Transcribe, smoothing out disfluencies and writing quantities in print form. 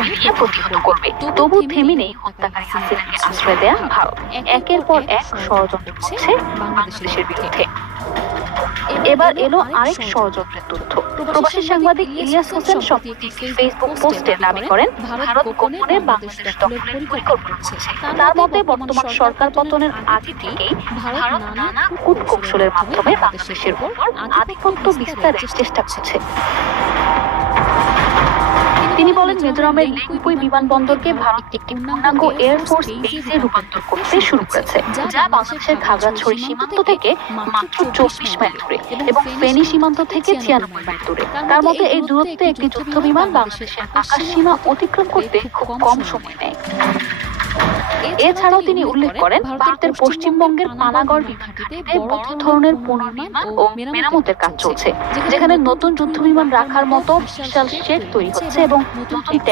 মিলিয়ে প্রতিহত করবে। তবু থেমে নেই হত্যাকারী হাসিনাকে আশ্রয় দেয়া ভারত। একের পর এক ষড়যন্ত্র করছে বাংলাদেশের বিরুদ্ধে। এবার এলো আরেক ষড়যন্ত্রের তথ্য। প্রবাসী সাংবাদিক ইলিয়াস হোসেন সম্প্রতি ফেসবুক পোস্টে দাবি করেন ভারত গোপনে বাংলাদেশ দখলের পরিকল্পনা করছে। তার মতে বর্তমান সরকার পতনের আগে থেকেই ভারত নানা কূটকৌশলের মাধ্যমে বাংলাদেশের উপর আধিপত্য বিস্তারের চেষ্টা করছে। তিনি বলেন মিজোরামের লেংপুই বিমানবন্দরকে ভারত একটি পূর্ণাঙ্গ এয়ারফোর্স বেসে রূপান্তর করতে শুরু করেছে, যা বাংলাদেশের খাগড়াছড়ি সীমান্ত থেকে মাত্র 24 মাইল দূরে এবং ফেনী সীমান্ত থেকে 96 মাইল দূরে। তার মতে এই দূরত্বে একটি যুদ্ধ বিমান বাংলাদেশের আকাশ সীমা অতিক্রম করতে খুব কম সময় নেয়। এছাড়াও তিনি উল্লেখ করেন ভারতের পশ্চিমবঙ্গের পানাগড় বিমানঘাটিতে বড় ধরনের পুনর্নির্মাণ ও মেরামতের কাজ চলছে, যেখানে নতুন যুদ্ধ বিমান রাখার মতো বিশাল শেড তৈরি হচ্ছে এবং নতুন